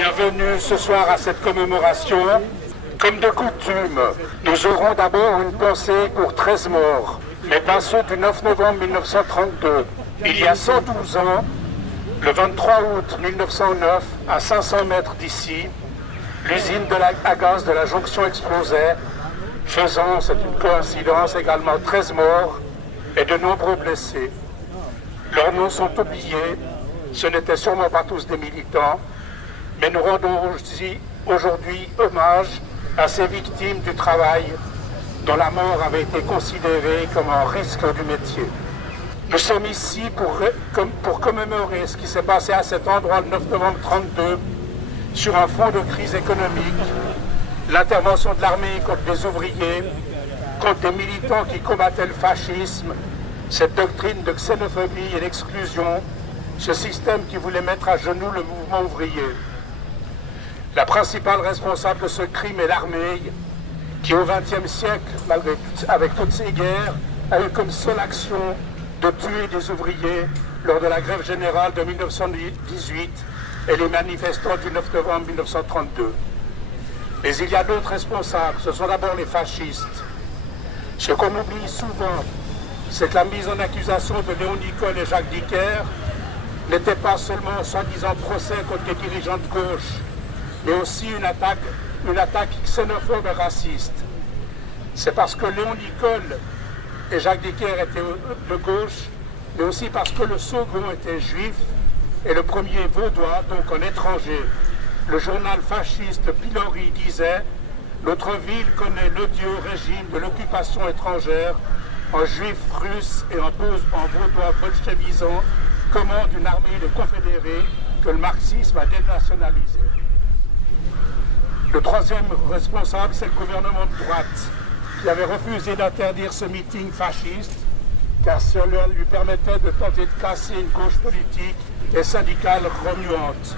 Bienvenue ce soir à cette commémoration. Comme de coutume, nous aurons d'abord une pensée pour 13 morts, mais pas ceux du 9 novembre 1932. Il y a 112 ans, le 23 août 1909, à 500 mètres d'ici, l'usine à gaz de la jonction explosait, faisant, c'est une coïncidence, également 13 morts et de nombreux blessés. Leurs noms sont oubliés, ce n'étaient sûrement pas tous des militants, mais nous rendons aujourd'hui hommage à ces victimes du travail dont la mort avait été considérée comme un risque du métier. Nous sommes ici pour commémorer ce qui s'est passé à cet endroit le 9 novembre 1932 sur un fond de crise économique, l'intervention de l'armée contre des ouvriers, contre des militants qui combattaient le fascisme, cette doctrine de xénophobie et d'exclusion, ce système qui voulait mettre à genoux le mouvement ouvrier. La principale responsable de ce crime est l'armée, qui au XXe siècle, avec toutes ces guerres, a eu comme seule action de tuer des ouvriers lors de la grève générale de 1918 et les manifestants du 9 novembre 1932. Mais il y a d'autres responsables, ce sont d'abord les fascistes. Ce qu'on oublie souvent, c'est que la mise en accusation de Léon Nicole et Jacques Dicker n'était pas seulement un soi-disant procès contre les dirigeants de gauche, mais aussi une attaque xénophobe et raciste. C'est parce que Léon Nicole et Jacques Dicker étaient de gauche, mais aussi parce que le second était juif et le premier vaudois, donc un étranger. Le journal fasciste Pilori disait « Notre ville connaît l'odieux régime de l'occupation étrangère. Un juif russe et un vaudois bolchevisant commande une armée de confédérés que le marxisme a dénationalisé. » Le troisième responsable, c'est le gouvernement de droite, qui avait refusé d'interdire ce meeting fasciste, car cela lui permettait de tenter de casser une gauche politique et syndicale remuante.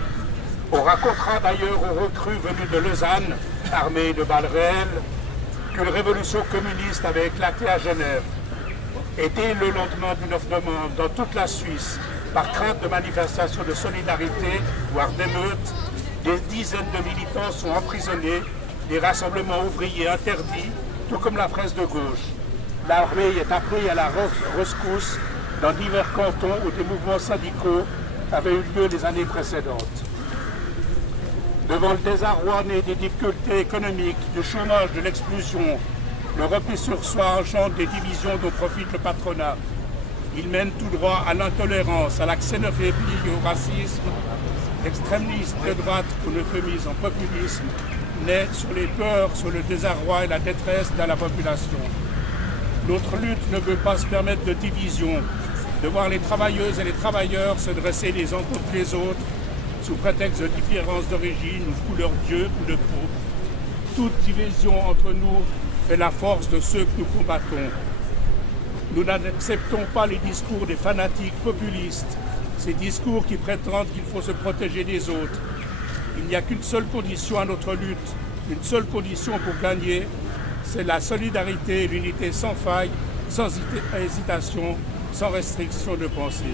On racontera d'ailleurs aux recrues venus de Lausanne, armés de balles réelles, qu'une révolution communiste avait éclaté à Genève. Et dès le lendemain du 9 novembre, dans toute la Suisse, par crainte de manifestations de solidarité, voire d'émeutes, des dizaines de militants sont emprisonnés, des rassemblements ouvriers interdits, tout comme la presse de gauche. L'armée est appelée à la rescousse dans divers cantons où des mouvements syndicaux avaient eu lieu les années précédentes. Devant le désarroi né des difficultés économiques, du chômage, de l'exclusion, le repli sur soi engendre des divisions dont profite le patronat. Il mène tout droit à l'intolérance, à la xénophobie et au racisme. L'extrémisme de droite, qu'on euphémise en populisme, naît sur les peurs, sur le désarroi et la détresse de la population. Notre lutte ne veut pas se permettre de division, de voir les travailleuses et les travailleurs se dresser les uns contre les autres, sous prétexte de différences d'origine ou de couleur d'yeux ou de peau. Toute division entre nous fait la force de ceux que nous combattons. Nous n'acceptons pas les discours des fanatiques populistes, ces discours qui prétendent qu'il faut se protéger des autres. Il n'y a qu'une seule condition à notre lutte, une seule condition pour gagner, c'est la solidarité et l'unité sans faille, sans hésitation, sans restriction de pensée.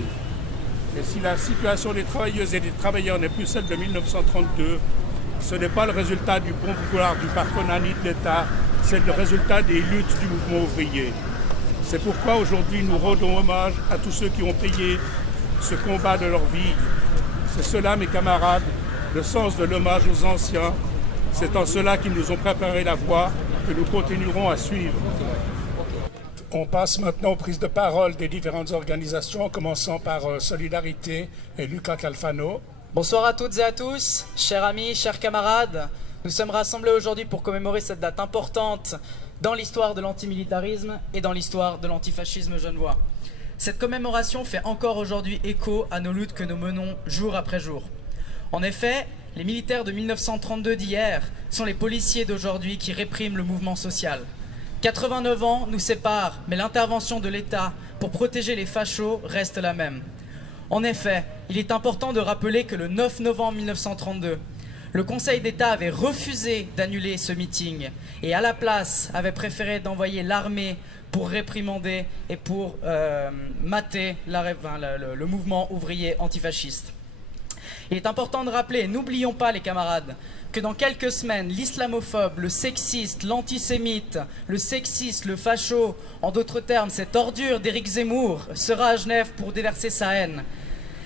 Et si la situation des travailleuses et des travailleurs n'est plus celle de 1932, ce n'est pas le résultat du bon vouloir du patronat ni de l'État, c'est le résultat des luttes du mouvement ouvrier. C'est pourquoi aujourd'hui nous rendons hommage à tous ceux qui ont payé ce combat de leur vie. C'est cela, mes camarades, le sens de l'hommage aux anciens. C'est en cela qu'ils nous ont préparé la voie que nous continuerons à suivre. On passe maintenant aux prises de parole des différentes organisations, commençant par Solidarité et Lucas Calfano. Bonsoir à toutes et à tous, chers amis, chers camarades. Nous sommes rassemblés aujourd'hui pour commémorer cette date importante dans l'histoire de l'antimilitarisme et dans l'histoire de l'antifascisme genevois. Cette commémoration fait encore aujourd'hui écho à nos luttes que nous menons jour après jour. En effet, les militaires de 1932 d'hier sont les policiers d'aujourd'hui qui répriment le mouvement social. 89 ans nous séparent, mais l'intervention de l'État pour protéger les fachos reste la même. En effet, il est important de rappeler que le 9 novembre 1932, le Conseil d'État avait refusé d'annuler ce meeting et à la place avait préféré d'envoyer l'armée pour réprimander et pour mater le mouvement ouvrier antifasciste. Il est important de rappeler, n'oublions pas les camarades, que dans quelques semaines, l'islamophobe, le sexiste, l'antisémite, le sexiste, le facho, en d'autres termes, cette ordure d'Éric Zemmour, sera à Genève pour déverser sa haine.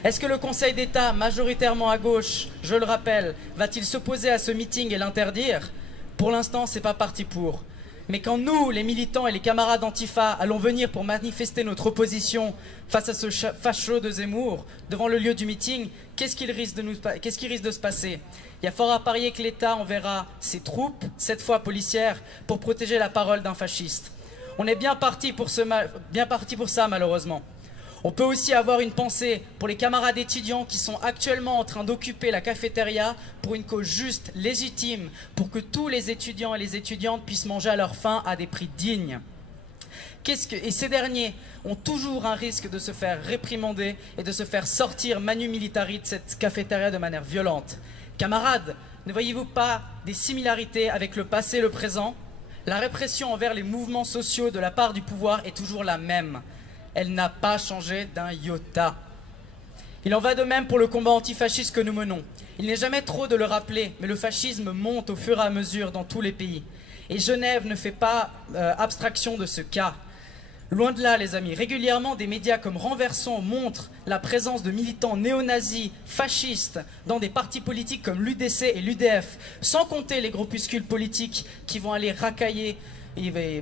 Est-ce que le Conseil d'État, majoritairement à gauche, je le rappelle, va-t-il s'opposer à ce meeting et l'interdire? Pour l'instant, c'est pas parti pour. Mais quand nous, les militants et les camarades Antifa, allons venir pour manifester notre opposition face à ce facho de Zemmour, devant le lieu du meeting, qu'est-ce qui risque de se passer? Il y a fort à parier que l'État enverra ses troupes, cette fois policières, pour protéger la parole d'un fasciste. On est bien parti pour ça, malheureusement. On peut aussi avoir une pensée pour les camarades étudiants qui sont actuellement en train d'occuper la cafétéria pour une cause juste, légitime, pour que tous les étudiants et les étudiantes puissent manger à leur faim à des prix dignes. Et ces derniers ont toujours un risque de se faire réprimander et de se faire sortir manu militari de cette cafétéria de manière violente. Camarades, ne voyez-vous pas des similarités avec le passé et le présent? La répression envers les mouvements sociaux de la part du pouvoir est toujours la même. Elle n'a pas changé d'un iota. Il en va de même pour le combat antifasciste que nous menons. Il n'est jamais trop de le rappeler, mais le fascisme monte au fur et à mesure dans tous les pays. Et Genève ne fait pas abstraction de ce cas. Loin de là, les amis, régulièrement des médias comme Renversons montrent la présence de militants néo-nazis, fascistes, dans des partis politiques comme l'UDC et l'UDF, sans compter les groupuscules politiques qui vont aller racailler,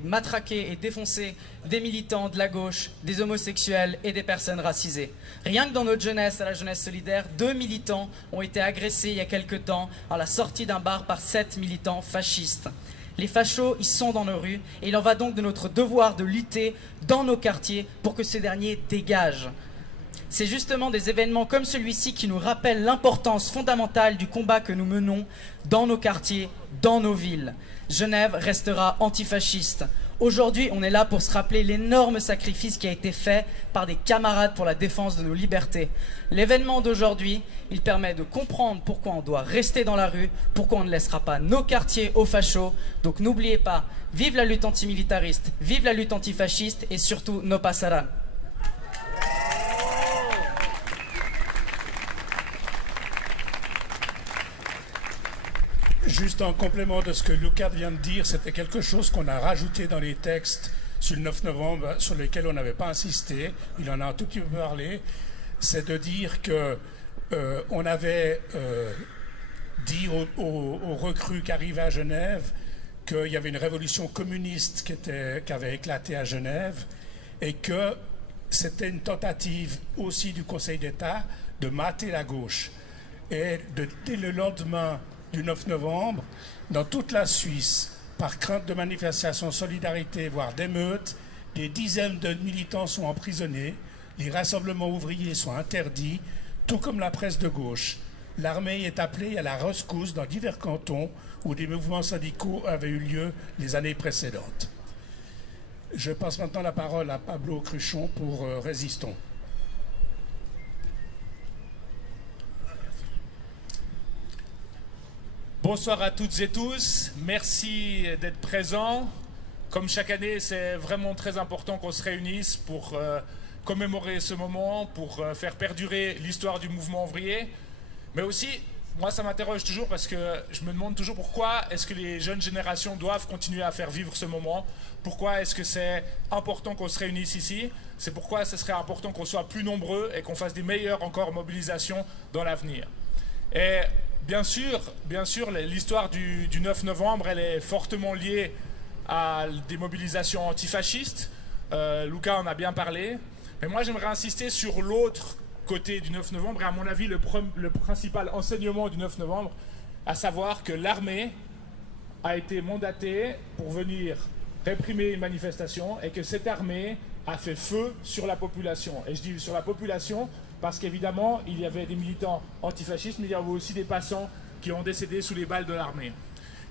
matraquer et défoncer des militants de la gauche, des homosexuels et des personnes racisées. Rien que dans notre jeunesse, à la jeunesse solidaire, 2 militants ont été agressés il y a quelque temps à la sortie d'un bar par 7 militants fascistes. Les fachos, ils sont dans nos rues et il en va donc de notre devoir de lutter dans nos quartiers pour que ces derniers dégagent. C'est justement des événements comme celui-ci qui nous rappellent l'importance fondamentale du combat que nous menons dans nos quartiers, dans nos villes. Genève restera antifasciste. Aujourd'hui, on est là pour se rappeler l'énorme sacrifice qui a été fait par des camarades pour la défense de nos libertés. L'événement d'aujourd'hui, il permet de comprendre pourquoi on doit rester dans la rue, pourquoi on ne laissera pas nos quartiers aux fachos. Donc n'oubliez pas, vive la lutte antimilitariste, vive la lutte antifasciste et surtout no pasarán. Juste en complément de ce que Lucas vient de dire, c'était quelque chose qu'on a rajouté dans les textes sur le 9 novembre, sur lesquels on n'avait pas insisté. Il en a un tout petit peu parlé. C'est de dire que on avait dit aux recrues qui arrivaient à Genève qu'il y avait une révolution communiste qui avait éclaté à Genève et que c'était une tentative aussi du Conseil d'État de mater la gauche. Et dès le lendemain du 9 novembre, dans toute la Suisse, par crainte de manifestations, solidarité, voire d'émeutes, des dizaines de militants sont emprisonnés, les rassemblements ouvriers sont interdits, tout comme la presse de gauche. L'armée est appelée à la rescousse dans divers cantons où des mouvements syndicaux avaient eu lieu les années précédentes. Je passe maintenant la parole à Pablo Cruchon pour Résistons. Bonsoir à toutes et tous, merci d'être présents. Comme chaque année, c'est vraiment très important qu'on se réunisse pour commémorer ce moment, pour faire perdurer l'histoire du mouvement ouvrier. Mais aussi, moi ça m'interroge toujours parce que je me demande toujours pourquoi est-ce que les jeunes générations doivent continuer à faire vivre ce moment. Pourquoi est-ce que c'est important qu'on se réunisse ici? C'est pourquoi ce serait important qu'on soit plus nombreux et qu'on fasse des meilleures encore mobilisations dans l'avenir. Et bien sûr, l'histoire du 9 novembre, elle est fortement liée à des mobilisations antifascistes. Lucas en a bien parlé. Mais moi, j'aimerais insister sur l'autre côté du 9 novembre et à mon avis, le principal enseignement du 9 novembre, à savoir que l'armée a été mandatée pour venir réprimer une manifestation et que cette armée a fait feu sur la population. Et je dis sur la population parce qu'évidemment, il y avait des militants antifascistes, mais il y avait aussi des passants qui ont décédé sous les balles de l'armée.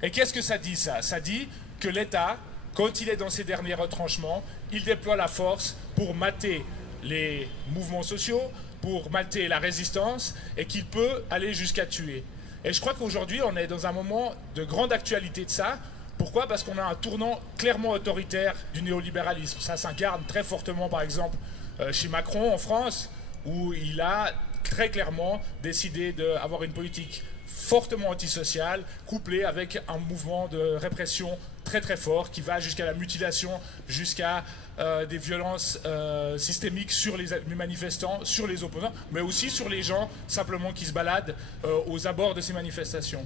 Et qu'est-ce que ça dit, ça? Ça dit que l'État, quand il est dans ses derniers retranchements, il déploie la force pour mater les mouvements sociaux, pour mater la résistance, et qu'il peut aller jusqu'à tuer. Et je crois qu'aujourd'hui, on est dans un moment de grande actualité de ça. Pourquoi? Parce qu'on a un tournant clairement autoritaire du néolibéralisme. Ça s'incarne très fortement, par exemple, chez Macron en France, où il a très clairement décidé d'avoir une politique fortement antisociale, couplée avec un mouvement de répression très très fort qui va jusqu'à la mutilation, jusqu'à des violences systémiques sur les manifestants, sur les opposants, mais aussi sur les gens simplement qui se baladent aux abords de ces manifestations.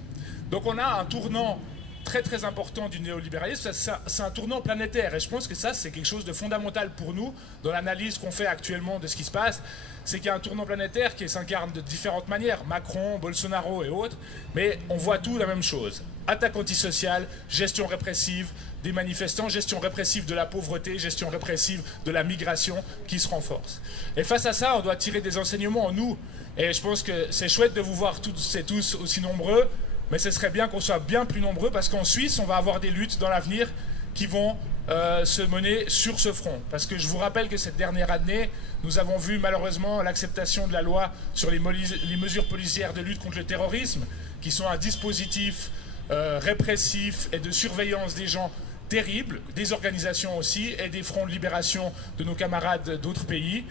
Donc on a un tournant très très important du néolibéralisme, c'est un tournant planétaire et je pense que ça c'est quelque chose de fondamental pour nous dans l'analyse qu'on fait actuellement de ce qui se passe, c'est qu'il y a un tournant planétaire qui s'incarne de différentes manières, Macron, Bolsonaro et autres, mais on voit tout la même chose. Attaque antisociale, gestion répressive des manifestants, gestion répressive de la pauvreté, gestion répressive de la migration qui se renforce. Et face à ça, on doit tirer des enseignements en nous. Et je pense que c'est chouette de vous voir toutes et tous aussi nombreux, mais ce serait bien qu'on soit bien plus nombreux parce qu'en Suisse, on va avoir des luttes dans l'avenir qui vont se mener sur ce front. Parce que je vous rappelle que cette dernière année, nous avons vu malheureusement l'acceptation de la loi sur les mesures policières de lutte contre le terrorisme, qui sont un dispositif répressif et de surveillance des gens terrible, des organisations aussi, et des fronts de libération de nos camarades d'autres pays,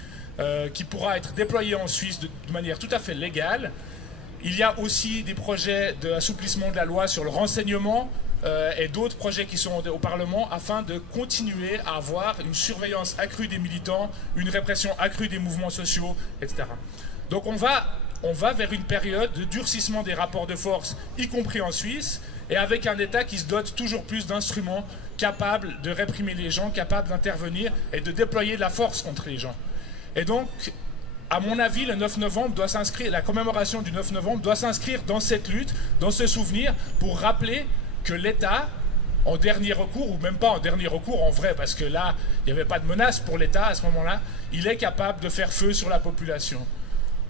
qui pourra être déployé en Suisse de manière tout à fait légale. Il y a aussi des projets d'assouplissement de la loi sur le renseignement et d'autres projets qui sont au Parlement afin de continuer à avoir une surveillance accrue des militants, une répression accrue des mouvements sociaux, etc. Donc on va vers une période de durcissement des rapports de force, y compris en Suisse, et avec un État qui se dote toujours plus d'instruments capables de réprimer les gens, capables d'intervenir et de déployer de la force contre les gens. Et donc, à mon avis, le 9 novembre doit s'inscrire, la commémoration du 9 novembre doit s'inscrire dans cette lutte, dans ce souvenir, pour rappeler que l'État, en dernier recours, ou même pas en dernier recours en vrai, parce que là, il n'y avait pas de menace pour l'État à ce moment-là, il est capable de faire feu sur la population.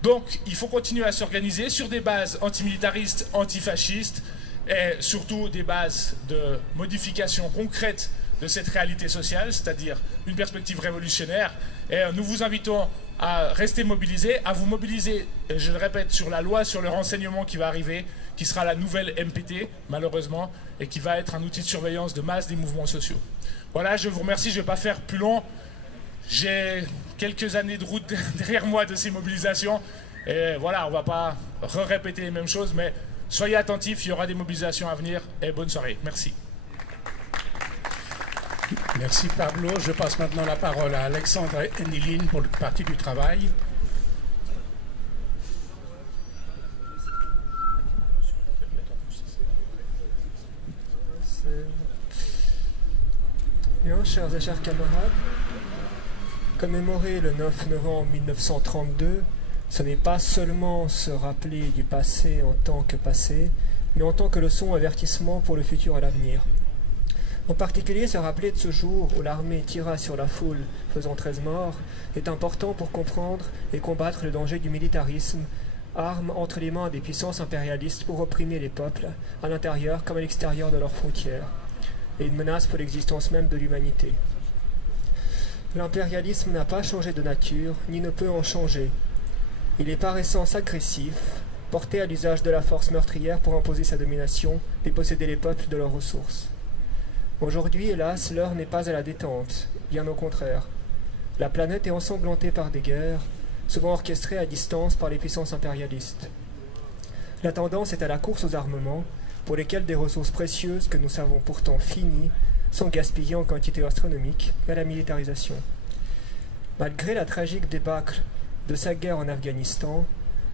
Donc, il faut continuer à s'organiser sur des bases antimilitaristes, antifascistes, et surtout des bases de modification concrète de cette réalité sociale, c'est-à-dire une perspective révolutionnaire. Et nous vous invitons à rester mobilisés, à vous mobiliser, et je le répète, sur la loi sur le renseignement qui va arriver, qui sera la nouvelle MPT, malheureusement, et qui va être un outil de surveillance de masse des mouvements sociaux. Voilà, je vous remercie, je ne vais pas faire plus long. J'ai quelques années de route derrière moi de ces mobilisations, et voilà, on ne va pas répéter les mêmes choses, mais soyez attentifs, il y aura des mobilisations à venir, et bonne soirée. Merci. Merci Pablo. Je passe maintenant la parole à Alexandre Enniline pour le Parti du Travail. Bien, chers et chers camarades, commémorer le 9 novembre 1932, ce n'est pas seulement se rappeler du passé en tant que passé, mais en tant que leçon avertissement pour le futur et l'avenir. En particulier, se rappeler de ce jour où l'armée tira sur la foule, faisant 13 morts, est important pour comprendre et combattre le danger du militarisme, arme entre les mains des puissances impérialistes pour opprimer les peuples, à l'intérieur comme à l'extérieur de leurs frontières, et une menace pour l'existence même de l'humanité. L'impérialisme n'a pas changé de nature, ni ne peut en changer. Il est par essence agressif, porté à l'usage de la force meurtrière pour imposer sa domination et posséder les peuples de leurs ressources. Aujourd'hui, hélas, l'heure n'est pas à la détente, bien au contraire. La planète est ensanglantée par des guerres, souvent orchestrées à distance par les puissances impérialistes. La tendance est à la course aux armements, pour lesquels des ressources précieuses que nous savons pourtant finies sont gaspillées en quantité astronomique, et à la militarisation. Malgré la tragique débâcle de sa guerre en Afghanistan,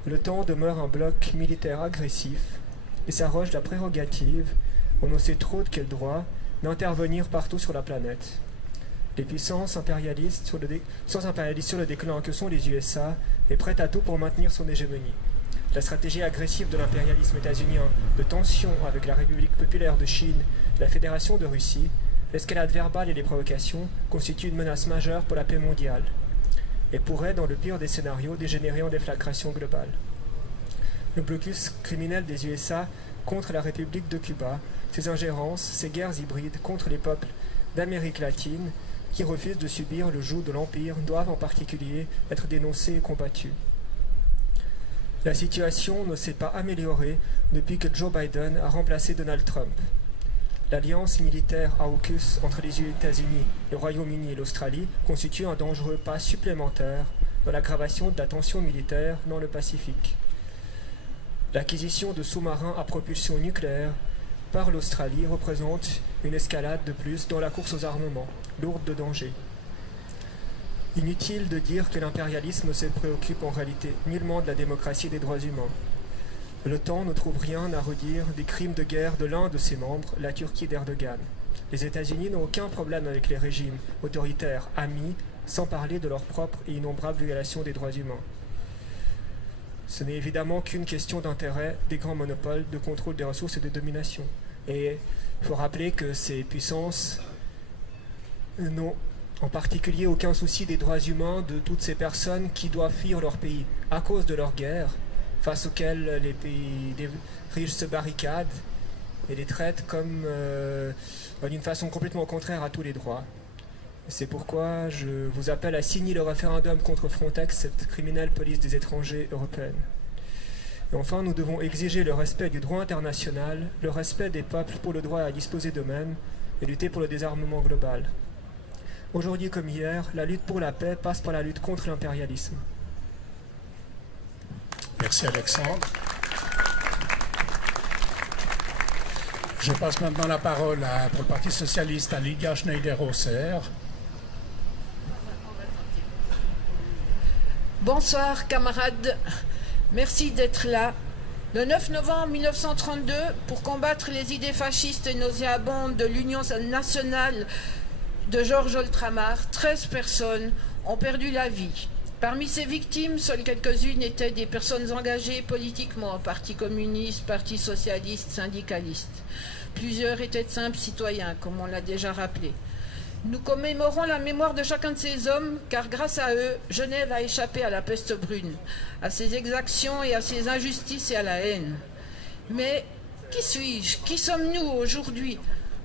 le temps demeure un bloc militaire agressif et s'arroge la prérogative, on ne sait trop de quel droit, d'intervenir partout sur la planète. Les puissances impérialistes sur le déclin que sont les USA est prête à tout pour maintenir son hégémonie. La stratégie agressive de l'impérialisme états-unien, de tension avec la République populaire de Chine et la Fédération de Russie, l'escalade verbale et les provocations constituent une menace majeure pour la paix mondiale et pourraient, dans le pire des scénarios, dégénérer en déflagration globale. Le blocus criminel des USA contre la République de Cuba, ses ingérences, ses guerres hybrides contre les peuples d'Amérique latine qui refusent de subir le joug de l'Empire doivent en particulier être dénoncés et combattus. La situation ne s'est pas améliorée depuis que Joe Biden a remplacé Donald Trump. L'alliance militaire AUKUS entre les États-Unis, le Royaume-Uni et l'Australie constitue un dangereux pas supplémentaire dans l'aggravation de la tension militaire dans le Pacifique. L'acquisition de sous-marins à propulsion nucléaire par l'Australie représente une escalade de plus dans la course aux armements, lourde de dangers. Inutile de dire que l'impérialisme ne se préoccupe en réalité nullement de la démocratie et des droits humains. Le temps ne trouve rien à redire des crimes de guerre de l'un de ses membres, la Turquie d'Erdogan. Les États-Unis n'ont aucun problème avec les régimes autoritaires amis, sans parler de leurs propres et innombrables violations des droits humains. Ce n'est évidemment qu'une question d'intérêt des grands monopoles de contrôle des ressources et de domination. Et il faut rappeler que ces puissances n'ont en particulier aucun souci des droits humains de toutes ces personnes qui doivent fuir leur pays à cause de leur guerre, face auxquelles les pays riches se barricadent et les traitent comme d'une façon complètement contraire à tous les droits. C'est pourquoi je vous appelle à signer le référendum contre Frontex, cette criminelle police des étrangers européenne. Et enfin, nous devons exiger le respect du droit international, le respect des peuples pour le droit à disposer d'eux-mêmes et lutter pour le désarmement global. Aujourd'hui comme hier, la lutte pour la paix passe par la lutte contre l'impérialisme. Merci Alexandre. Je passe maintenant la parole pour le Parti Socialiste à Lydia Schneider-Rosser. Bonsoir camarades, merci d'être là. Le 9 novembre 1932, pour combattre les idées fascistes et nauséabondes de l'Union nationale de Georges Oltramar, 13 personnes ont perdu la vie. Parmi ces victimes, seules quelques-unes étaient des personnes engagées politiquement, Parti communiste, Parti socialiste, syndicaliste. Plusieurs étaient de simples citoyens, comme on l'a déjà rappelé. Nous commémorons la mémoire de chacun de ces hommes, car grâce à eux, Genève a échappé à la peste brune, à ses exactions et à ses injustices et à la haine. Mais qui suis-je? Qui sommes-nous aujourd'hui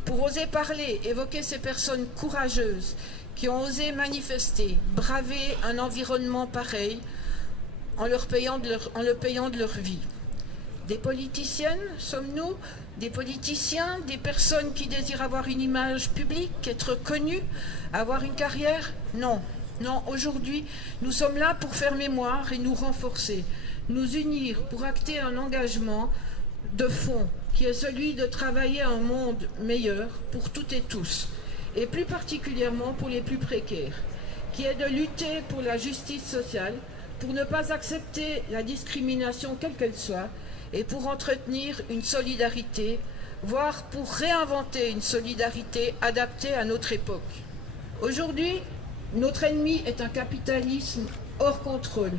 pour oser parler, évoquer ces personnes courageuses qui ont osé manifester, braver un environnement pareil en le payant de leur vie? Des politiciennes, sommes-nous? Des politiciens, des personnes qui désirent avoir une image publique, être connues, avoir une carrière? Non, non, aujourd'hui, nous sommes là pour faire mémoire et nous renforcer, nous unir pour acter un engagement de fond qui est celui de travailler un monde meilleur pour toutes et tous, et plus particulièrement pour les plus précaires, qui est de lutter pour la justice sociale, pour ne pas accepter la discrimination quelle qu'elle soit, et pour entretenir une solidarité, voire pour réinventer une solidarité adaptée à notre époque. Aujourd'hui, notre ennemi est un capitalisme hors contrôle,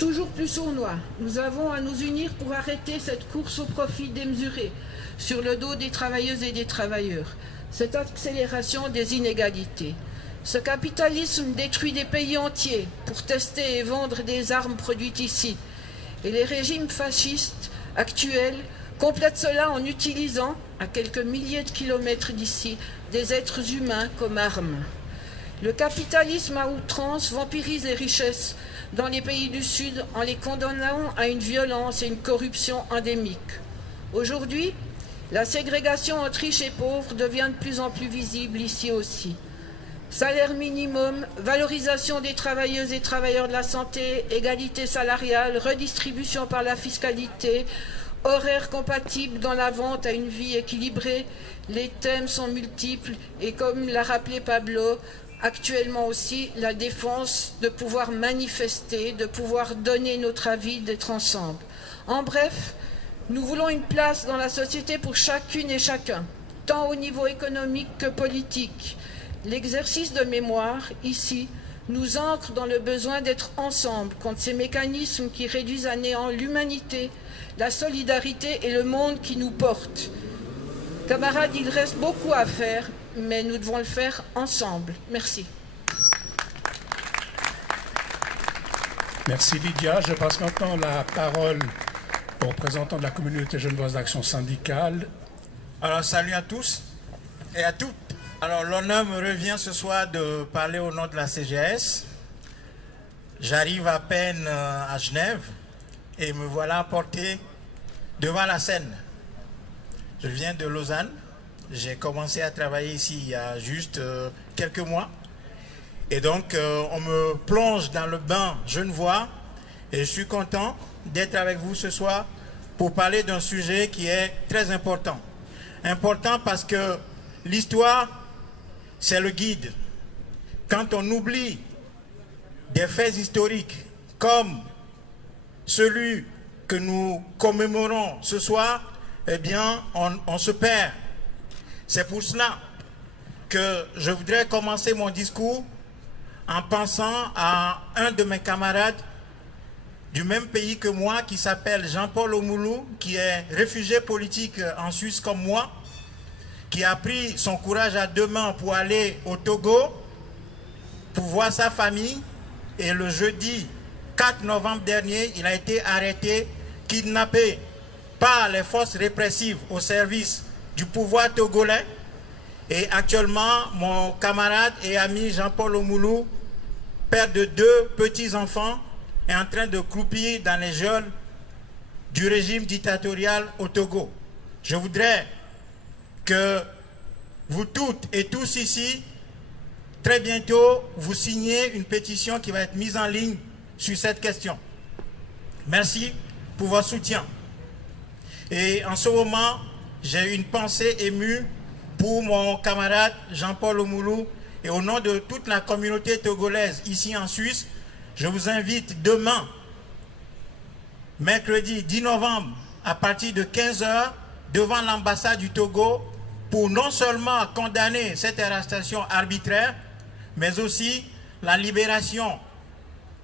toujours plus sournois. Nous avons à nous unir pour arrêter cette course au profit démesuré sur le dos des travailleuses et des travailleurs, cette accélération des inégalités. Ce capitalisme détruit des pays entiers pour tester et vendre des armes produites ici. Et les régimes fascistes actuels complètent cela en utilisant, à quelques milliers de kilomètres d'ici, des êtres humains comme armes. Le capitalisme à outrance vampirise les richesses dans les pays du Sud en les condamnant à une violence et une corruption endémique. Aujourd'hui, la ségrégation entre riches et pauvres devient de plus en plus visible ici aussi. Salaire minimum, valorisation des travailleuses et travailleurs de la santé, égalité salariale, redistribution par la fiscalité, horaires compatibles dans la vente à une vie équilibrée, les thèmes sont multiples et comme l'a rappelé Pablo, actuellement aussi la défense de pouvoir manifester, de pouvoir donner notre avis, d'être ensemble. En bref, nous voulons une place dans la société pour chacune et chacun, tant au niveau économique que politique. L'exercice de mémoire, ici, nous ancre dans le besoin d'être ensemble contre ces mécanismes qui réduisent à néant l'humanité, la solidarité et le monde qui nous porte. Camarades, il reste beaucoup à faire, mais nous devons le faire ensemble. Merci. Merci Lydia. Je passe maintenant la parole aux représentants de la communauté genevoise d'action syndicale. Alors, salut à tous et à toutes. Alors, l'honneur me revient ce soir de parler au nom de la CGS. J'arrive à peine à Genève et me voilà porté devant la scène. Je viens de Lausanne. J'ai commencé à travailler ici il y a juste quelques mois. Et donc, on me plonge dans le bain genevois et je suis content d'être avec vous ce soir pour parler d'un sujet qui est très important. Important parce que l'histoire, c'est le guide. Quand on oublie des faits historiques comme celui que nous commémorons ce soir, eh bien, on se perd. C'est pour cela que je voudrais commencer mon discours en pensant à un de mes camarades du même pays que moi, qui s'appelle Jean-Paul Omoulou, qui est réfugié politique en Suisse comme moi, qui a pris son courage à deux mains pour aller au Togo, pour voir sa famille, et le jeudi 4 novembre dernier, il a été arrêté, kidnappé par les forces répressives au service du pouvoir togolais. Et actuellement, mon camarade et ami Jean-Paul Omoulou, père de 2 petits-enfants, est en train de croupir dans les geôles du régime dictatorial au Togo. Je voudrais que vous toutes et tous ici, très bientôt, vous signiez une pétition qui va être mise en ligne sur cette question. Merci pour votre soutien. Et en ce moment, j'ai une pensée émue pour mon camarade Jean-Paul Omoulou et au nom de toute la communauté togolaise ici en Suisse, je vous invite demain, mercredi 10 novembre, à partir de 15 h, devant l'ambassade du Togo, pour non seulement condamner cette arrestation arbitraire, mais aussi la libération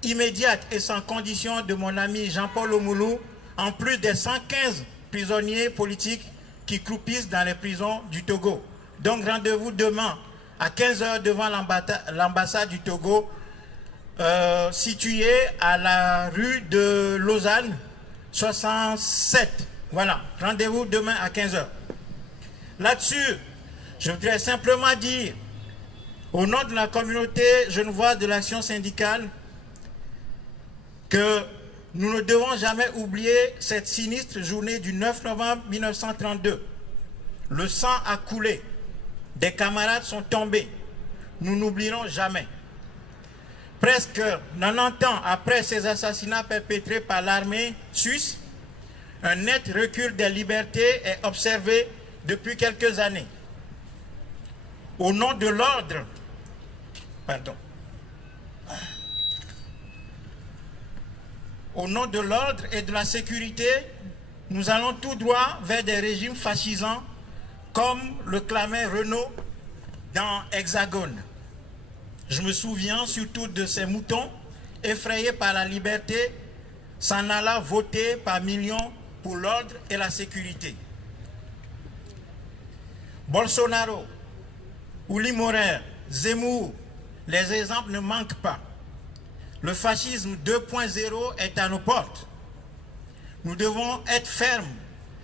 immédiate et sans condition de mon ami Jean-Paul Omoulou, en plus des 115 prisonniers politiques qui croupissent dans les prisons du Togo. Donc rendez-vous demain à 15 h devant l'ambassade du Togo, située à la rue de Lausanne 67. Voilà, rendez-vous demain à 15 h. Là-dessus, je voudrais simplement dire, au nom de la communauté genevoise de l'action syndicale, que nous ne devons jamais oublier cette sinistre journée du 9 novembre 1932. Le sang a coulé, des camarades sont tombés. Nous n'oublierons jamais. Presque 90 ans après ces assassinats perpétrés par l'armée suisse, un net recul des libertés est observé depuis quelques années. Au nom de l'ordre, au nom de l'ordre et de la sécurité, nous allons tout droit vers des régimes fascisants comme le clamait Renaud dans Hexagone. Je me souviens surtout de ces moutons effrayés par la liberté s'en allant voter par millions pour l'ordre et la sécurité. Bolsonaro, Uli Morer, Zemmour, les exemples ne manquent pas. Le fascisme 2.0 est à nos portes. Nous devons être fermes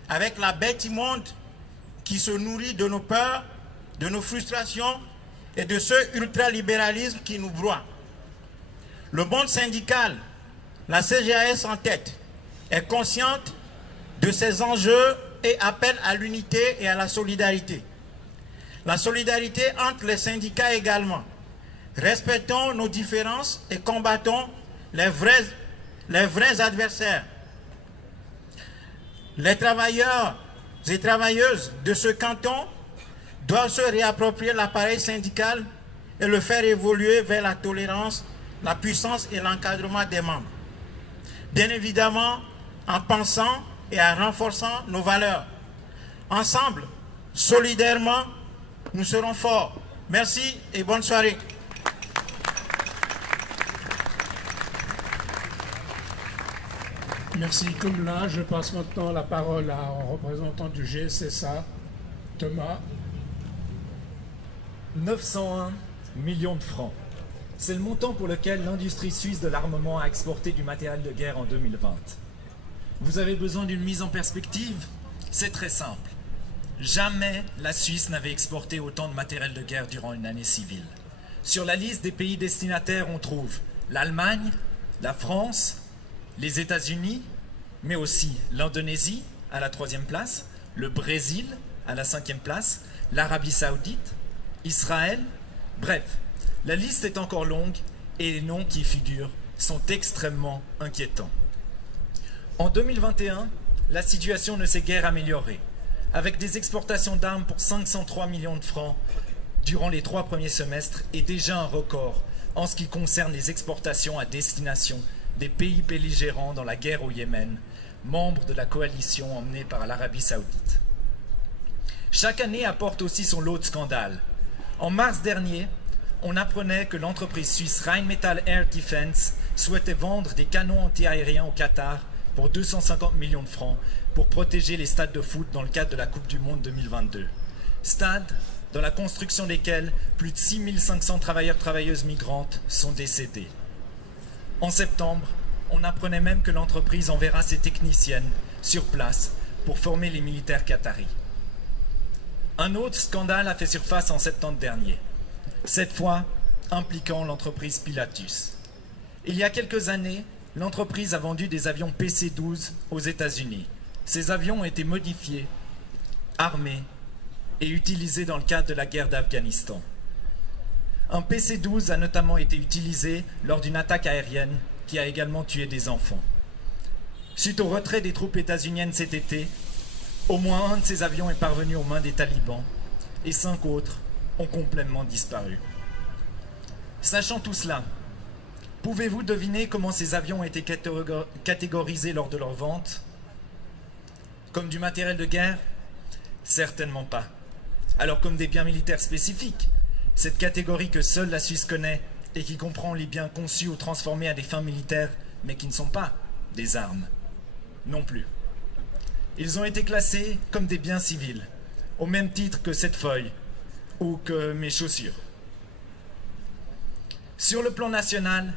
avec la bête immonde qui se nourrit de nos peurs, de nos frustrations et de ce ultralibéralisme qui nous broie. Le monde syndical, la CGAS en tête, est consciente de ces enjeux et appelle à l'unité et à la solidarité. La solidarité entre les syndicats également. Respectons nos différences et combattons les vrais adversaires. Les travailleurs et travailleuses de ce canton doivent se réapproprier l'appareil syndical et le faire évoluer vers la tolérance, la puissance et l'encadrement des membres. Bien évidemment, en pensant et en renforçant nos valeurs. Ensemble, solidairement, nous serons forts. Merci et bonne soirée. Merci Koumla. Je passe maintenant la parole à un représentant du GSSA, Thomas. 901 millions de francs. C'est le montant pour lequel l'industrie suisse de l'armement a exporté du matériel de guerre en 2020. Vous avez besoin d'une mise en perspective? C'est très simple. Jamais la Suisse n'avait exporté autant de matériel de guerre durant une année civile. Sur la liste des pays destinataires, on trouve l'Allemagne, la France, les États-Unis, mais aussi l'Indonésie à la 3e place, le Brésil à la 5e place, l'Arabie Saoudite, Israël, bref, La liste est encore longue et les noms qui y figurent sont extrêmement inquiétants. En 2021, la situation ne s'est guère améliorée, avec des exportations d'armes pour 503 millions de francs durant les 3 premiers semestres et déjà un record en ce qui concerne les exportations à destination des pays belligérants dans la guerre au Yémen, membres de la coalition emmenée par l'Arabie Saoudite. Chaque année apporte aussi son lot de scandales. En mars dernier, on apprenait que l'entreprise suisse Rheinmetall Air Defense souhaitait vendre des canons anti-aériens au Qatar pour 250 millions de francs pour protéger les stades de foot dans le cadre de la Coupe du Monde 2022. Stades dans la construction desquels plus de 6500 travailleurs-travailleuses migrantes sont décédés. En septembre, on apprenait même que l'entreprise enverra ses techniciennes sur place pour former les militaires qataris. Un autre scandale a fait surface en septembre dernier, cette fois impliquant l'entreprise Pilatus. Il y a quelques années, l'entreprise a vendu des avions PC-12 aux États-Unis. Ces avions ont été modifiés, armés et utilisés dans le cadre de la guerre d'Afghanistan. Un PC-12 a notamment été utilisé lors d'une attaque aérienne qui a également tué des enfants. Suite au retrait des troupes états-uniennes cet été, au moins un de ces avions est parvenu aux mains des talibans et 5 autres ont complètement disparu. Sachant tout cela, pouvez-vous deviner comment ces avions ont été catégorisés lors de leur vente? Comme du matériel de guerre? Certainement pas. Alors comme des biens militaires spécifiques, cette catégorie que seule la Suisse connaît et qui comprend les biens conçus ou transformés à des fins militaires, mais qui ne sont pas des armes, non plus. Ils ont été classés comme des biens civils, au même titre que cette feuille ou que mes chaussures. Sur le plan national,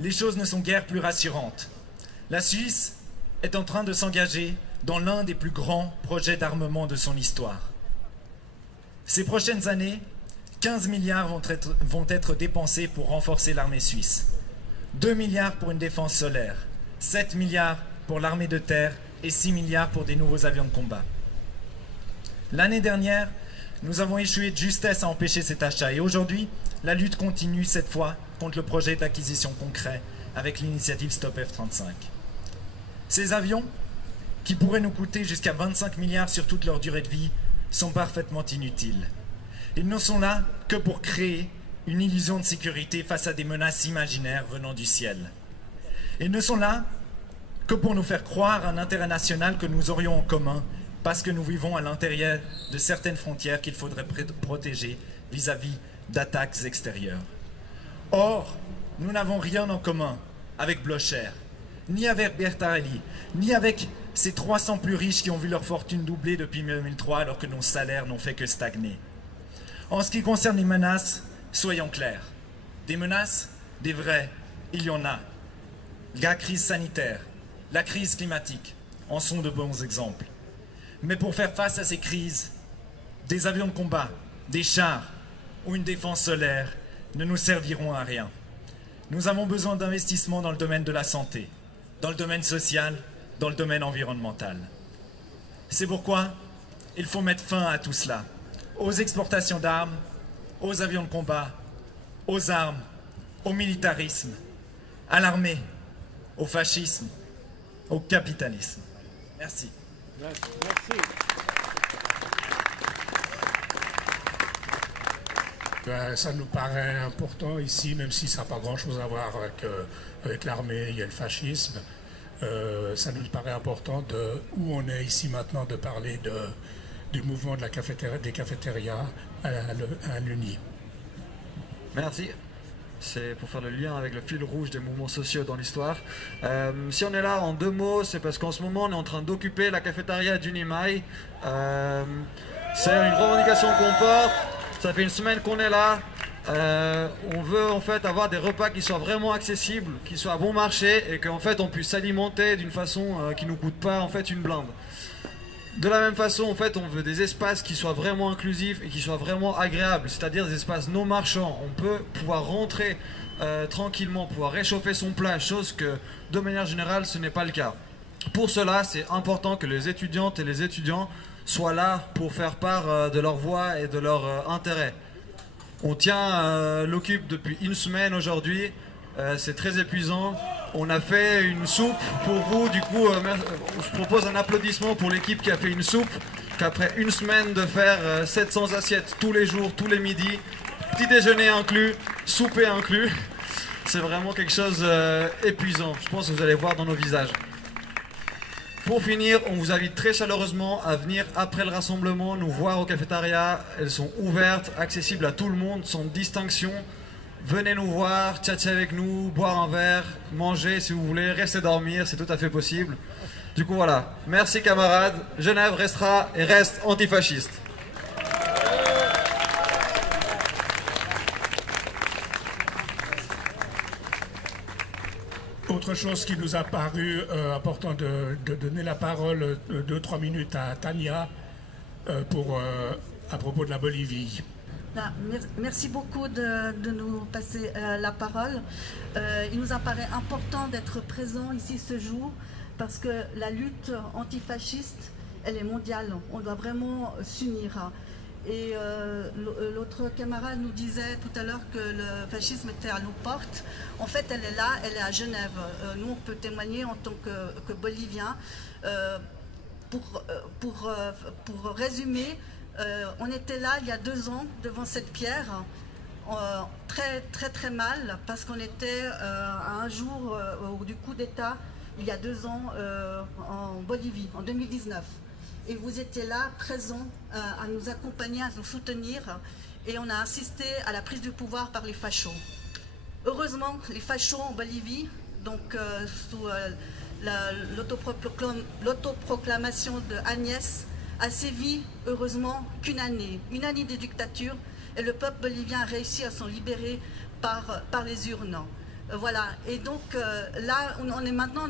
les choses ne sont guère plus rassurantes. La Suisse est en train de s'engager dans l'un des plus grands projets d'armement de son histoire. Ces prochaines années, 15 milliards vont être dépensés pour renforcer l'armée suisse. 2 milliards pour une défense solaire, 7 milliards pour l'armée de terre et 6 milliards pour des nouveaux avions de combat. L'année dernière, nous avons échoué de justesse à empêcher cet achat et aujourd'hui, la lutte continue cette fois contre le projet d'acquisition concret avec l'initiative Stop F-35. Ces avions, qui pourraient nous coûter jusqu'à 25 milliards sur toute leur durée de vie, sont parfaitement inutiles. Ils ne sont là que pour créer une illusion de sécurité face à des menaces imaginaires venant du ciel. Ils ne sont là que pour nous faire croire un intérêt national que nous aurions en commun parce que nous vivons à l'intérieur de certaines frontières qu'il faudrait protéger vis-à-vis d'attaques extérieures. Or, nous n'avons rien en commun avec Blocher, ni avec Bertarelli, ni avec ces 300 plus riches qui ont vu leur fortune doubler depuis 2003 alors que nos salaires n'ont fait que stagner. En ce qui concerne les menaces, soyons clairs. Des menaces, des vraies, il y en a. La crise sanitaire, la crise climatique en sont de bons exemples. Mais pour faire face à ces crises, des avions de combat, des chars ou une défense solaire ne nous serviront à rien. Nous avons besoin d'investissements dans le domaine de la santé, dans le domaine social, dans le domaine environnemental. C'est pourquoi il faut mettre fin à tout cela, aux exportations d'armes, aux avions de combat, aux armes, au militarisme, à l'armée, au fascisme, au capitalisme. Merci. Merci. Ça nous paraît important ici, même si ça n'a pas grand-chose à voir avec l'armée et le fascisme. Ça nous paraît important de où on est ici maintenant de parler du mouvement de des cafétérias à l'UNI. Merci. C'est pour faire le lien avec le fil rouge des mouvements sociaux dans l'histoire. Si on est là en 2 mots, c'est parce qu'en ce moment on est en train d'occuper la cafétéria d'Unimail. C'est une revendication qu'on porte. Ça fait une semaine qu'on est là. On veut en fait avoir des repas qui soient vraiment accessibles, qui soient à bon marché et qu'en fait on puisse s'alimenter d'une façon qui ne nous coûte pas en fait une blinde. De la même façon, en fait, on veut des espaces qui soient vraiment inclusifs et qui soient vraiment agréables, c'est-à-dire des espaces non marchands. On peut pouvoir rentrer tranquillement, pouvoir réchauffer son plat, chose que de manière générale ce n'est pas le cas. Pour cela, c'est important que les étudiantes et les étudiants soient là pour faire part de leur voix et de leur intérêt. On tient l'Occupe depuis une semaine aujourd'hui. C'est très épuisant. On a fait une soupe pour vous. Du coup, je propose un applaudissement pour l'équipe qui a fait une soupe. Qu'après une semaine de faire 700 assiettes tous les jours, tous les midis, petit déjeuner inclus, souper inclus, c'est vraiment quelque chose épuisant. Je pense que vous allez voir dans nos visages. Pour finir, on vous invite très chaleureusement à venir après le rassemblement nous voir au cafétéria. Elles sont ouvertes, accessibles à tout le monde, sans distinction. Venez nous voir, tchatcher avec nous, boire un verre, manger si vous voulez, rester dormir, c'est tout à fait possible. Du coup voilà, merci camarades, Genève restera et reste antifasciste. Autre chose qui nous a paru important de donner la parole 2-3 minutes à Tania à propos de la Bolivie. Merci beaucoup de nous passer la parole. Il nous apparaît important d'être présents ici ce jour parce que la lutte antifasciste, elle est mondiale. On doit vraiment s'unir. Et l'autre camarade nous disait tout à l'heure que le fascisme était à nos portes. En fait, elle est là, elle est à Genève. Nous, on peut témoigner en tant que Boliviens. Pour résumer, on était là il y a 2 ans devant cette pierre, très mal, parce qu'on était à un jour du coup d'État il y a 2 ans en Bolivie, en 2019. Et vous étiez là, présents, à nous accompagner, à nous soutenir, et on a assisté à la prise du pouvoir par les fachos. Heureusement, les fachos en Bolivie, donc sous l'autoproclamation de Agnès, a sévi, heureusement, qu'une année de dictature, et le peuple bolivien a réussi à s'en libérer par les urnes. Voilà, et donc là, on est maintenant,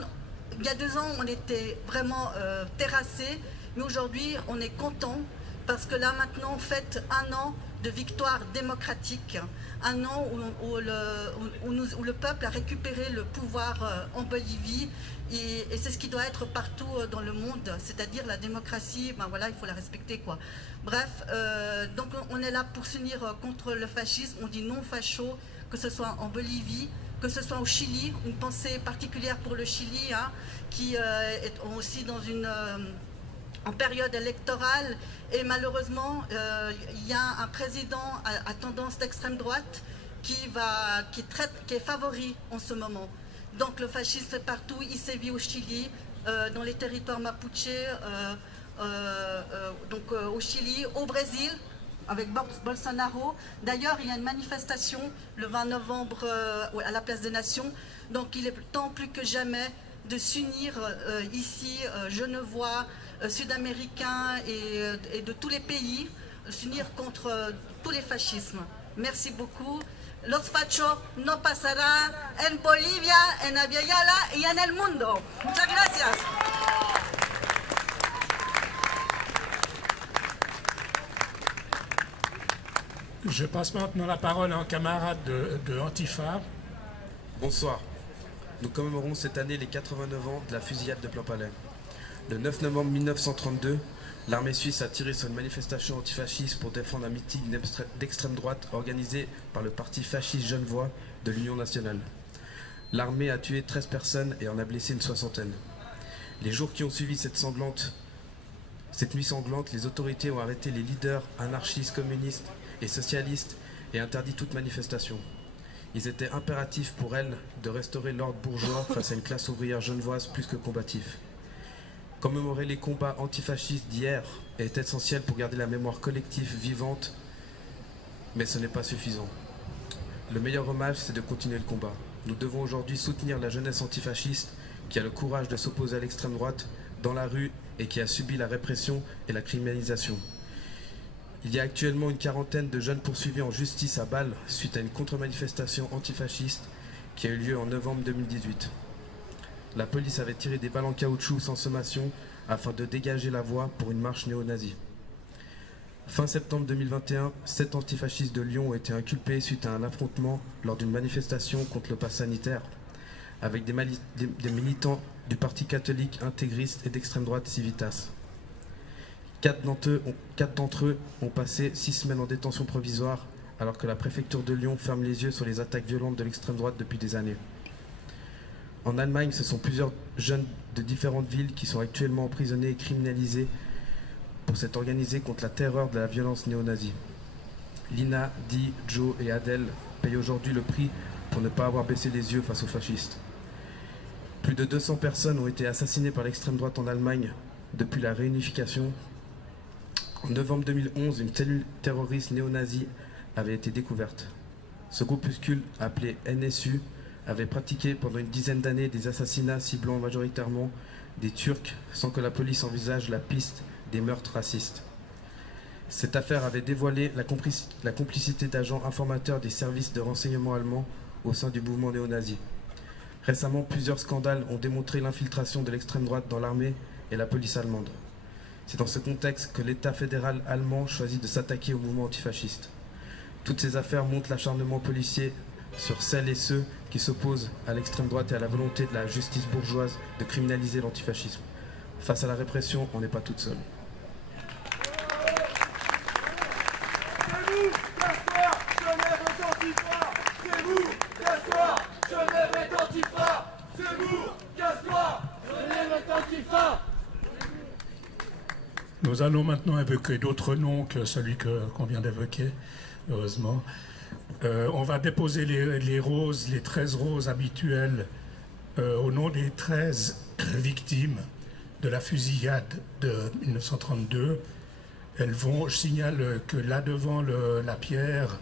il y a 2 ans, on était vraiment terrassés, mais aujourd'hui, on est content, parce que là, maintenant, on fête 1 an de victoire démocratique, 1 an où le peuple a récupéré le pouvoir en Bolivie, et c'est ce qui doit être partout dans le monde, c'est-à-dire la démocratie, ben voilà, il faut la respecter, quoi. Bref, donc on est là pour s'unir contre le fascisme, on dit non facho, que ce soit en Bolivie, que ce soit au Chili, une pensée particulière pour le Chili, hein, qui est aussi en période électorale, et malheureusement, il y a un président à tendance d'extrême droite qui est favori en ce moment. Donc le fascisme est partout, il sévit au Chili, dans les territoires mapuche, au Chili, au Brésil, avec Bolsonaro. D'ailleurs, il y a une manifestation le 20 novembre à la Place des Nations. Donc il est temps plus que jamais de s'unir ici, genevois, sud-américains et de tous les pays, s'unir contre tous les fascismes. Merci beaucoup. Los fachos no pasarán en Bolivia, en Aviala y en el mundo. Muchas gracias. Je passe maintenant la parole à un camarade de Antifa. Bonsoir. Nous commémorons cette année les 89 ans de la fusillade de Plainpalais. Le 9 novembre 1932, l'armée suisse a tiré sur une manifestation antifasciste pour défendre un meeting d'extrême droite organisé par le parti fasciste genevois de l'Union nationale. L'armée a tué 13 personnes et en a blessé une 60aine. Les jours qui ont suivi cette nuit sanglante, les autorités ont arrêté les leaders anarchistes, communistes et socialistes et interdit toute manifestation. Il était impératif pour elles de restaurer l'ordre bourgeois face à une classe ouvrière genevoise plus que combatif. Commémorer les combats antifascistes d'hier est essentiel pour garder la mémoire collective vivante, mais ce n'est pas suffisant. Le meilleur hommage, c'est de continuer le combat. Nous devons aujourd'hui soutenir la jeunesse antifasciste qui a le courage de s'opposer à l'extrême droite dans la rue et qui a subi la répression et la criminalisation. Il y a actuellement une 40aine de jeunes poursuivis en justice à Bâle suite à une contre-manifestation antifasciste qui a eu lieu en novembre 2018. La police avait tiré des balles en caoutchouc sans sommation afin de dégager la voie pour une marche néo-nazie. Fin septembre 2021, 7 antifascistes de Lyon ont été inculpés suite à un affrontement lors d'une manifestation contre le pass sanitaire avec des militants du parti catholique intégriste et d'extrême droite Civitas. 4 d'entre eux ont passé 6 semaines en détention provisoire alors que la préfecture de Lyon ferme les yeux sur les attaques violentes de l'extrême droite depuis des années. En Allemagne, ce sont plusieurs jeunes de différentes villes qui sont actuellement emprisonnés et criminalisés pour s'être organisés contre la terreur de la violence néo-nazie. Lina, Di, Joe et Adèle payent aujourd'hui le prix pour ne pas avoir baissé les yeux face aux fascistes. Plus de 200 personnes ont été assassinées par l'extrême droite en Allemagne depuis la réunification. En novembre 2011, une cellule terroriste néo-nazie avait été découverte. Ce groupuscule, appelé NSU, avait pratiqué pendant une dizaine d'années des assassinats ciblant majoritairement des Turcs sans que la police envisage la piste des meurtres racistes. Cette affaire avait dévoilé la complicité d'agents informateurs des services de renseignement allemands au sein du mouvement néo-nazi. Récemment, plusieurs scandales ont démontré l'infiltration de l'extrême droite dans l'armée et la police allemande. C'est dans ce contexte que l'État fédéral allemand choisit de s'attaquer au mouvement antifasciste. Toutes ces affaires montrent l'acharnement policier sur celles et ceux qui s'opposent à l'extrême droite et à la volonté de la justice bourgeoise de criminaliser l'antifascisme. Face à la répression, on n'est pas toute seule. Nous allons maintenant évoquer d'autres noms que celui qu'on vient d'évoquer, heureusement. On va déposer les roses, les 13 roses habituelles au nom des 13 victimes de la fusillade de 1932. Elles vont, je signale que là devant la pierre,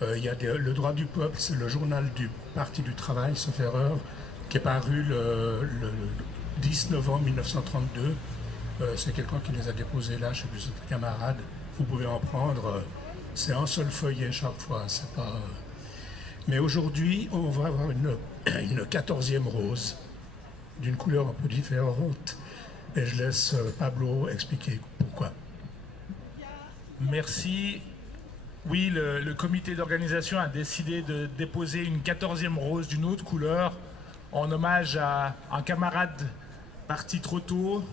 il y a le droit du peuple, c'est le journal du Parti du Travail, sauf erreur, qui est paru le 10 novembre 1932. C'est quelqu'un qui les a déposés là, je sais plus, c'est un camarade. Vous pouvez en prendre, c'est un seul feuillet chaque fois, c'est pas... Mais aujourd'hui, on va avoir une 14e rose, d'une couleur un peu différente, et je laisse Pablo expliquer pourquoi. Merci. Oui, le comité d'organisation a décidé de déposer une 14e rose d'une autre couleur en hommage à un camarade parti trop tôt.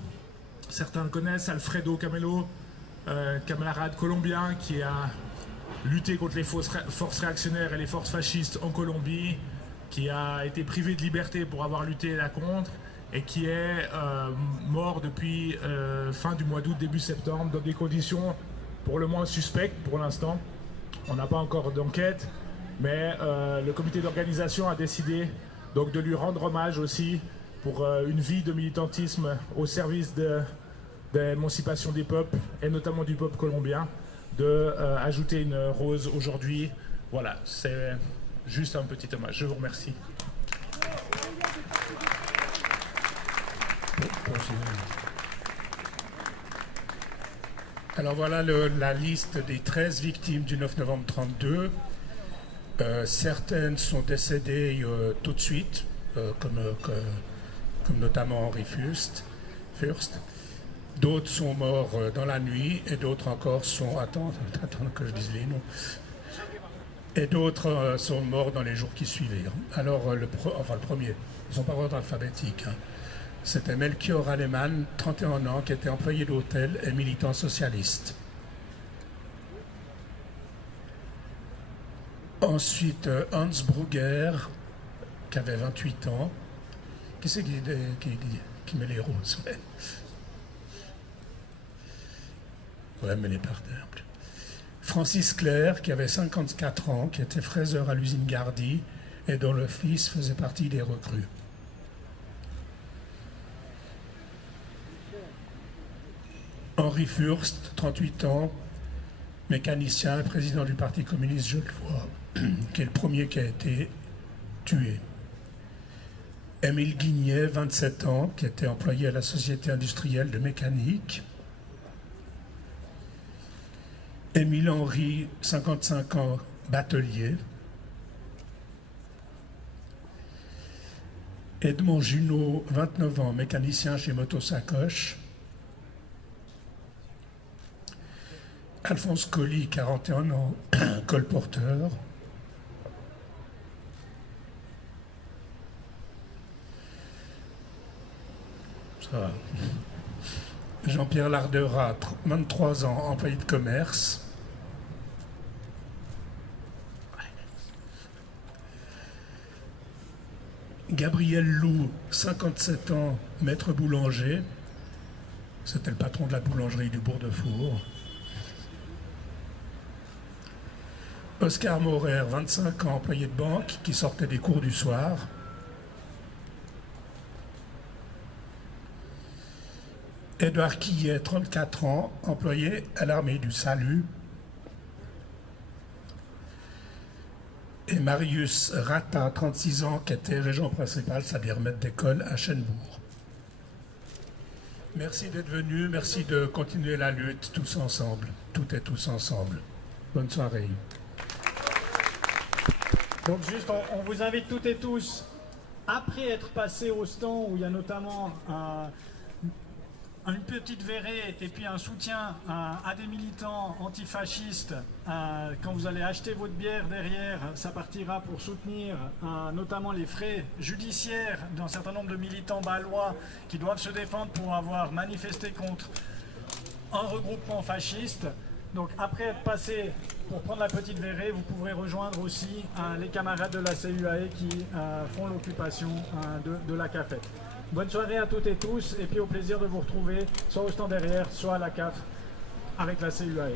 Certains le connaissent, Alfredo Camelo, camarade colombien qui a lutté contre les forces réactionnaires et les forces fascistes en Colombie, qui a été privé de liberté pour avoir lutté là contre et qui est mort depuis fin du mois d'août, début septembre, dans des conditions pour le moins suspectes pour l'instant. On n'a pas encore d'enquête, mais le comité d'organisation a décidé donc de lui rendre hommage aussi pour une vie de militantisme au service de l'émancipation des peuples, et notamment du peuple colombien, ajouter une rose aujourd'hui. Voilà, c'est juste un petit hommage. Je vous remercie. Alors voilà la liste des 13 victimes du 9 novembre 1932. Certaines sont décédées tout de suite, comme notamment Henri Fürst. D'autres sont morts dans la nuit et d'autres encore sont... Attends que je dise les noms. Et d'autres sont morts dans les jours qui suivaient. Alors, le premier, ils ne sont pas en ordre alphabétique. C'était Melchior Alemann, 31 ans, qui était employé d'hôtel et militant socialiste. Ensuite, Hans Brugger, qui avait 28 ans. Qui c'est qui met les roses? Ouais, mais les par terre. Francis Clerc, qui avait 54 ans, qui était fraiseur à l'usine Gardy et dont le fils faisait partie des recrues. Henri Fürst, 38 ans, mécanicien et président du Parti communiste genevois, qui est le premier qui a été tué. Émile Guignet, 27 ans, qui était employé à la Société industrielle de mécanique. Émile Henry, 55 ans, batelier. Edmond Junot, 29 ans, mécanicien chez Motosacoche. Alphonse Colli, 41 ans, colporteur. Ça va. Jean-Pierre Lardera, 23 ans, employé de commerce. Gabriel Loup, 57 ans, maître boulanger. C'était le patron de la boulangerie du Bourg-de-Four. Oscar Maurer, 25 ans, employé de banque, qui sortait des cours du soir. Édouard Quillet, 34 ans, employé à l'armée du Salut. Et Marius Ratin, 36 ans, qui était régent principal, c'est-à-dire maître d'école à Chenbourg. Merci d'être venus, merci de continuer la lutte tous ensemble, toutes et tous ensemble. Bonne soirée. Donc juste, on vous invite toutes et tous, après être passé au stand où il y a notamment une petite verrée et puis un soutien à des militants antifascistes, quand vous allez acheter votre bière derrière, ça partira pour soutenir notamment les frais judiciaires d'un certain nombre de militants bâlois qui doivent se défendre pour avoir manifesté contre un regroupement fasciste. Donc après être passé pour prendre la petite verrée, vous pourrez rejoindre aussi les camarades de la CUAE qui font l'occupation de la cafette. Bonne soirée à toutes et tous et puis au plaisir de vous retrouver soit au stand derrière, soit à la CAF avec la CUAE.